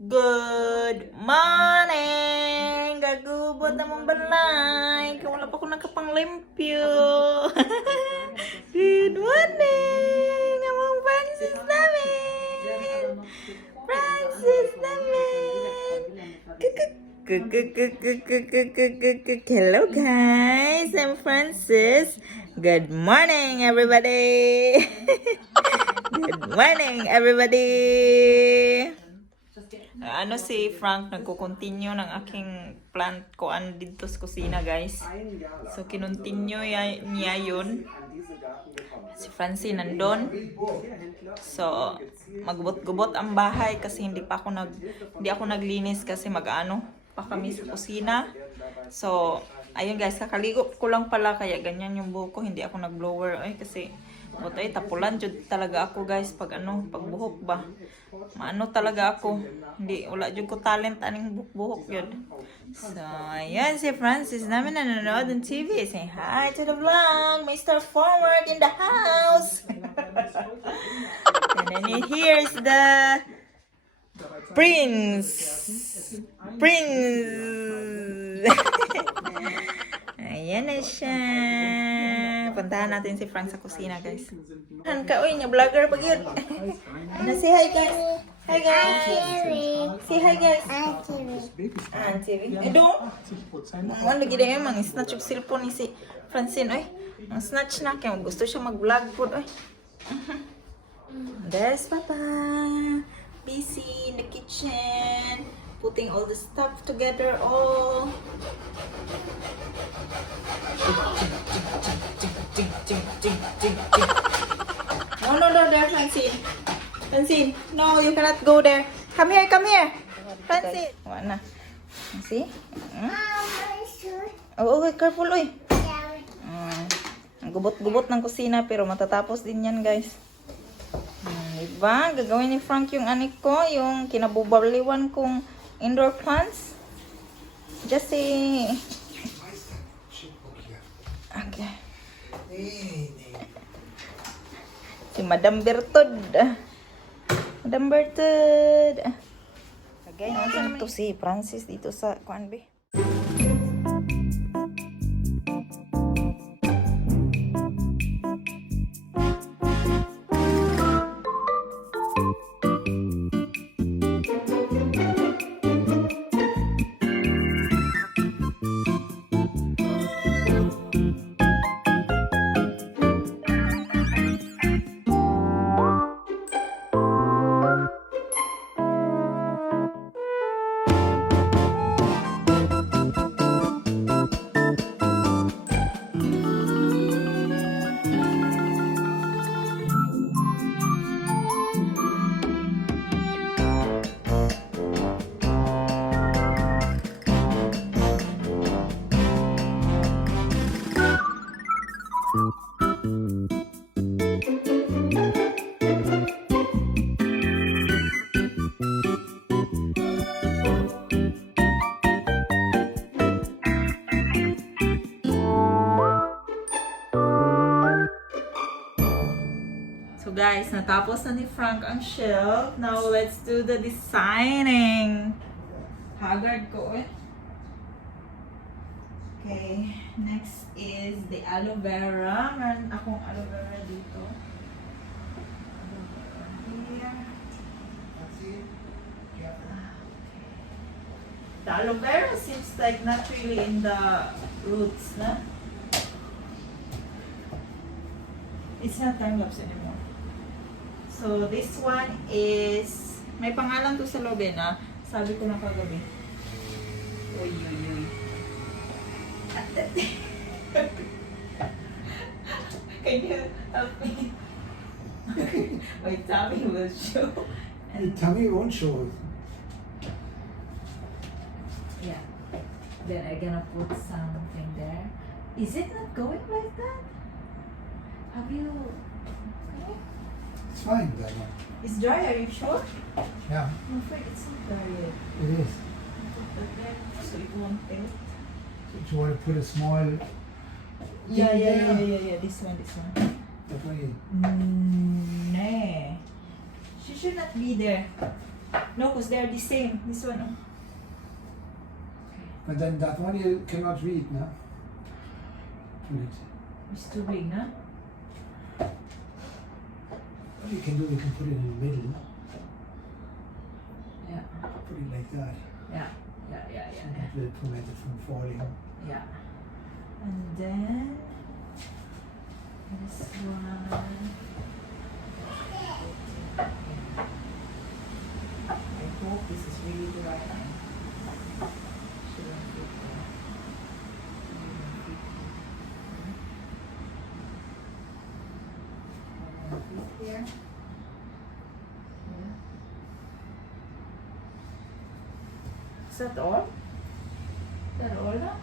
Good morning! Gagubot na mong balay. Kaya wala pa ako nakapanglimpyo. Good morning! Among Francis namin! Francis namin! Hello guys! I'm Francis. Good morning everybody! Good morning everybody! Ano si Frank, nagko-continue ng aking plant ko dito sa kusina guys. So kinontinue niya yun. Si Francine nandun. So magbot-gubot ang bahay kasi hindi ako naglinis kasi mag-ano pa kami sa kusina. So ayun guys, kakaligo ko lang pala kaya ganyan yung buhok ko, hindi ako nag-blower kasi tapulan jud talaga ako guys pag buhok ba. Maano talaga ako. Wala jud ko talent aning buhok yun. So, ayan si Francis namin nanonood ng TV. Say hi to the vlog. May star forward in the house. And then here's the Prince. Ayan na siya. Puntahan natin si Frank sa kusina, guys. Han ka, uy, niya vlogger pag yun. Say hi, guys. Hi, guys. Say hi, guys. TV. Edo. Mga lagi na yun, mga snatch yung cellphone ni si Francine, uy. Ang snatch na, kaya gusto siya mag-vlog po, uy. There's Papa. Busy in the kitchen. Putting all the stuff together, all. No, there, Francine. Francine, no, you cannot go there. Come here. Francine. Wala na. See? Oh, careful, oy. Ang gubot-gubot ng kusina, pero matatapos din yan, guys. Diba? Gagawin ni Frank yung anik ko, yung kinabubaliwan kong indoor plants. Just say... Okay. Si Madam Bertod. Madam Bertod. Okay, nasan to si Francis dito sa Kwanbe. So guys, natapos na ni Frank ang shelf. Now let's do the designing. Haggard ko eh. Okay, next is the aloe vera. Meron akong aloe vera dito. Here. Okay. The aloe vera seems like not really in the roots, na? It's not time-lapse anymore. So, this one is, may pangalan to sa loob na. Sabi ko na kagabi. Uy. Can you help me? My tummy will show. Your tummy won't show. Yeah. Then I'm gonna put something there. Is it not going like that? Have you... Okay. It's fine, that one. It's dry, are you sure? Yeah, I'm afraid it's not dry yet. it is. Put that there so it won't tilt. So you want to put a small... Yeah. there? This one. That way. Nah. She should not be there. No, because they're the same. This one. Oh. But then that one you cannot read, no? Put it. It's too big, no? What you can do, you can put it in the middle. Yeah. Put it like that. Yeah. So that will prevent it from falling. Yeah. And then this one. I hope this is really the right line. Shouldn't fit there. Shouldn't fit here. Yeah. Is that all? Is that all now?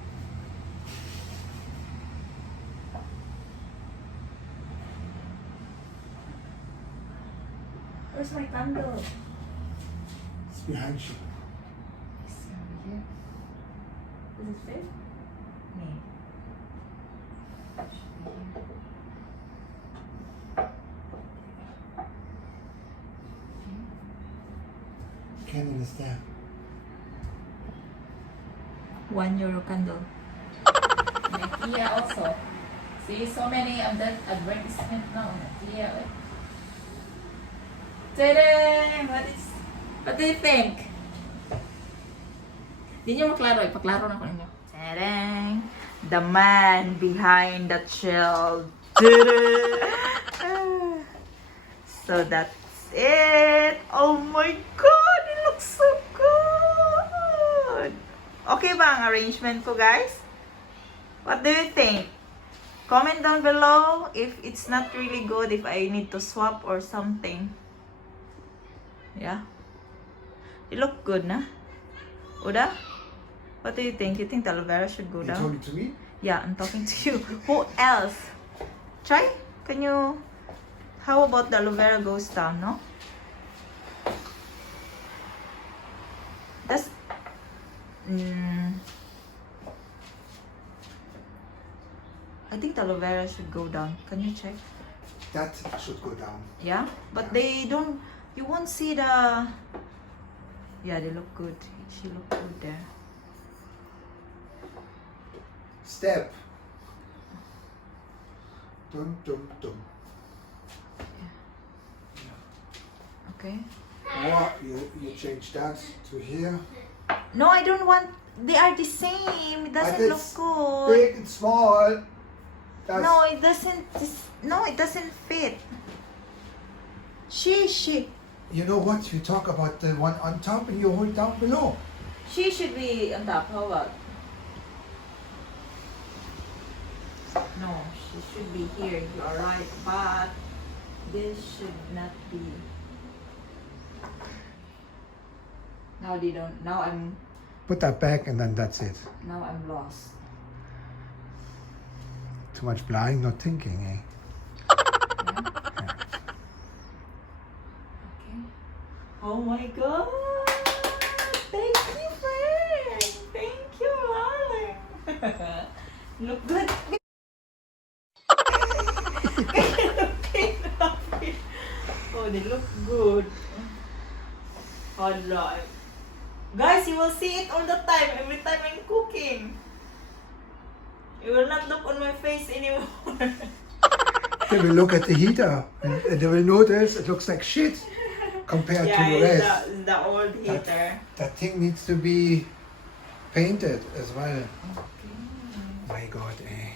Where's my candle? It's behind you. It's over here. Does it fit? No. It should be here. Candle is there. €1 candle. IKEA also. See, so many of that advertisement now on IKEA. Ta-da! What do you think? Di nyo maklaro, ipaklaro na ko ninyo. Ta-da! The man behind the shelf. So that's it. Oh my god, it looks so good. Okay ba ang arrangement ko, guys? What do you think? Comment down below if it's not really good, if I need to swap or something. Yeah. It look good, na? Uda? What do you think? You think the aloe vera should go You down? talking to me? Yeah, I'm talking to you. Who else? Try? Can you... How about the aloe vera goes down, no? That's... I think the aloe vera should go down. Can you check? That should go down. Yeah? But they don't... You won't see the... Yeah, they look good. She look good there. Step. Dum dum dum. Okay. Or you change that to here. No, I don't want... They are the same. It doesn't But look it's good. big and small. That's No, it doesn't. No, it doesn't fit. She. You know what? You talk about the one on top and you hold down below. She should be on top. How about? No, she should be here. You are right, but this should not be. Now they don't. Now I'm. Put that back and then that's it. Now I'm lost. Too much blind, not thinking, eh? Okay. Oh my god! Thank you, friend. Thank you, darling. Look good. Oh, they look good. Alright. Guys, you will see it all the time, every time I'm cooking. You will not look on my face anymore. They will look at the heater and they will notice it looks like shit compared to the rest. It's the old heater. That thing needs to be painted as well. Okay. My god, eh.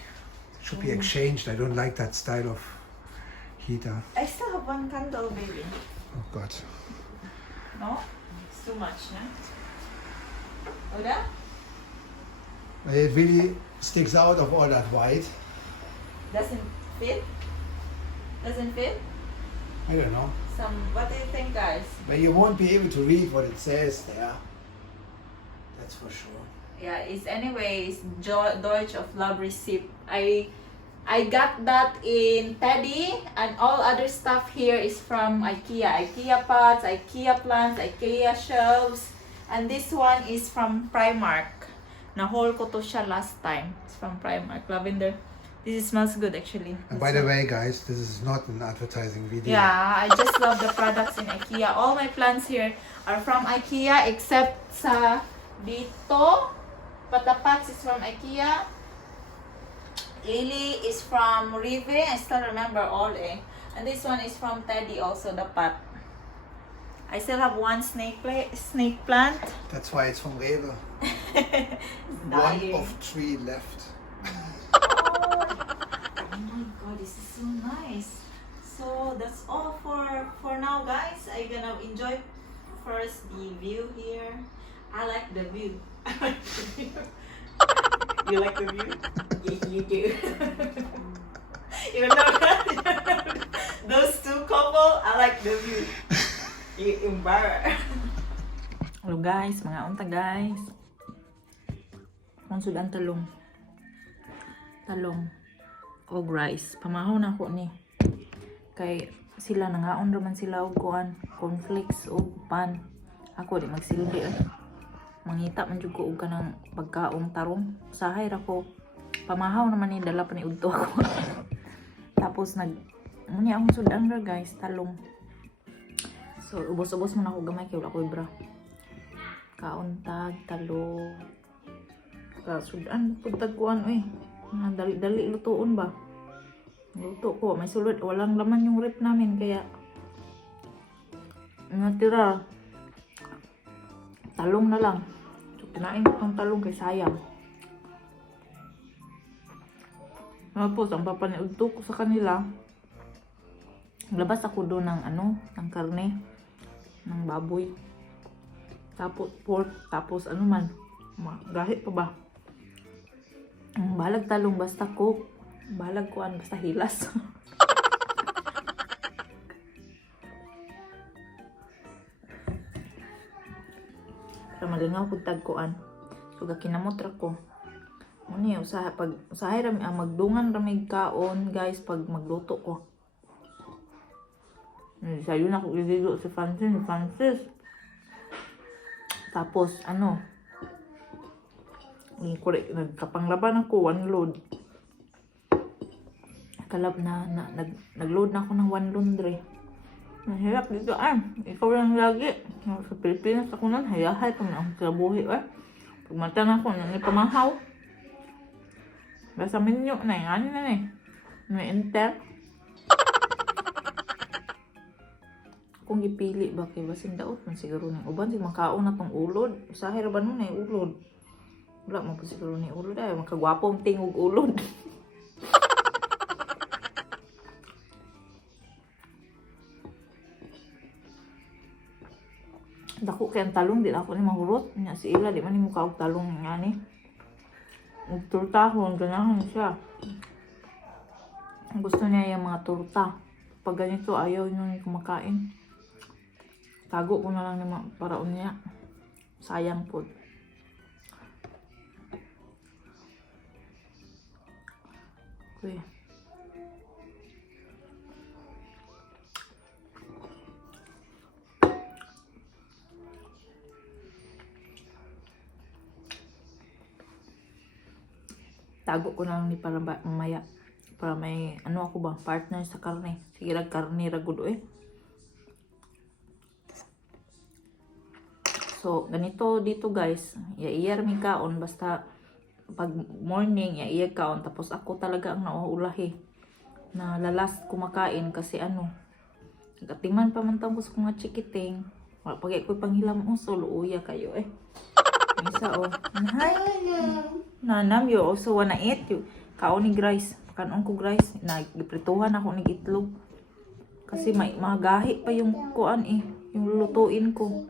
It should be exchanged. I don't like that style of heater. I still have one candle, baby. Oh god. No? It's too much, no? Oda? It really sticks out of all that white. Doesn't fit? Doesn't fit? I don't know. What do you think, guys? But you won't be able to read what it says there. That's for sure. Yeah, it's anyways Deutsch of Love receipt. I got that in Teddy, and all other stuff here is from IKEA. IKEA pots, IKEA plants, IKEA shelves, and this one is from Primark. Na-haul ko to siya last time. It's from Primark. Lavender This smells good actually. And by the way, guys, this is not an advertising video. Yeah, I just love the products in IKEA. All my plants here are from IKEA except sa dito. But the pots is from IKEA. Lily is from Rive. I still remember all eh. And this one is from Teddy also, the pot. I still have one snake plant. That's why it's from Rewe. One Dying. of 3 left. Oh my god, this is so nice. So that's all for now, guys. I'm gonna enjoy first the view here. I like the view. I like the view. You like the view? Yes, you do. You know that? Those two couple, I like the view. You embarrass. Hello guys, mga unta guys. Kung sudan talong. Talong. O rice. Pamahaw na ako ni. Kay sila nangaon raman sila og kuan, cornflakes o pan. Ako di magsilbi eh. Mangita man jud ko og kanang pagkaong tarong. Usahay ra ko. Pamahaw naman ni dala pa ni udto ako. Tapos muni akong sudan ra guys, talong. So ubos-ubos man ako gamay kay wala ko ibra. Kauntag talong. Ka sudan pugtag kuan oy. Dali-dali lutuon ba? Luto ko, may sulod, walang laman yung rep namin kaya natira talong na lang. So kinain ko tong talong kay sayang. Tapos ang papaniudto ko sa kanila, labas ako doon ng ng karne ng baboy. Tapos pork, tapos gahit pa ba? Balag talong basta cook. Balag kuan basta hilas. Para malingaw pud tagkuan. So gakinamot ra ko. Muni usahay ra magdungan ra mig kaon guys pag magluto ko. Sayo na ko gidigo si Francis. Tapos nagkapanglaban ako 1 load. Kalab nag-load na ako ng 1 laundry. Nahirap dito ikaw lang lagi. Sa Pilipinas ako nun, hayahay pa na akong trabuhi Pagmata na ako, pamahaw. Basta minyo na may enter. Kung ipili ba kay basing daot man siguro ng uban sig makaon na tong ulod. Usahay ra ba nun ulod. Wala mo pa siguro ni ulod ay makagwapo ang tingog ulod. Dako kay ang talong di ako ni mahurot nya si ila di man ni muka og talong nga ni. Ug turtahon ganahan siya. Gusto niya yung mga turta. Pag ganito ayaw niya kumakain. Tago ko na lang ni paraon niya. Sayang po. Okay. Tago ko na lang ni para mamaya. Para may ako ba partner sa karne. Sige lang karne ragudo So ganito dito guys. Iayar mi kaon basta pag morning iayar kaon tapos ako talaga ang nauulahi. Na lalas kumakain kasi nagatiman pa man tapos ko nga chikiting. Wala pag ako'y panghilam usol uya kayo Isa Hi Nanam you also wanna eat you. Kaon ni rice. Kanon ko rice. Nagiprituhan ako ng itlog. Kasi may mga gahi pa yung kuan yung lulutuin ko.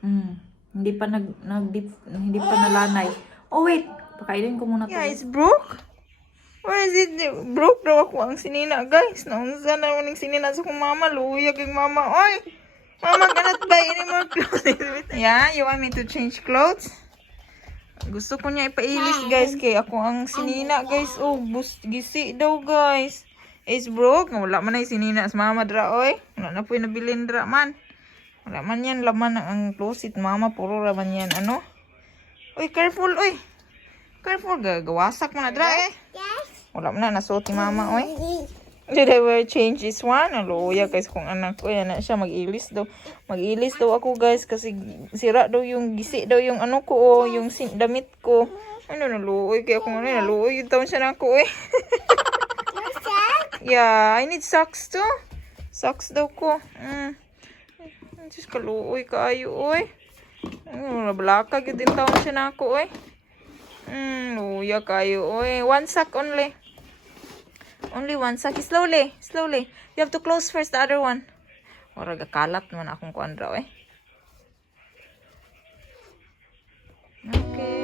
Hindi pa hindi pa nalanay. Oh wait, pakainin ko muna to. Yeah, it's broke. Where is it? Broke daw ako ang sinina, guys. Naunsa na ako ng sinina sa kong mama. Luya kay mama. Oy! Mama, cannot buy any more clothes. Yeah, you want me to change clothes? Gusto ko niya ipailis, guys. Kay ako ang sinina, guys. Oh, gisi daw, guys. It's broke. Wala man na yung sinina sa mama dra, oy. Wala na po yung nabilin dra man. Wala man yan, laman ang closet, mama. Puro laman yan, Uy, careful, uy. Careful, gawasak mo na dra, Yes. Wala man na nasuot ni mama, oy. Did I wear change this one? Aloya guys, kung anak ko, yan na siya, mag-ilis daw. Mag-ilis daw ako guys, kasi sira daw yung, gisi daw yung ano ko, yung damit ko. Ano, naluoy, kaya kung ano, naluoy, yung taon siya na ako, eh. Yeah, I need socks too. Socks daw ko. Just kaluoy kayo, oy. Nablaka, yun din taon siya na ako, oy. Luya kayo, oy. One sock only. Only one sack. Slowly. Slowly. You have to close first the other one. Ora gakalat naman akong kuan raw eh. Okay.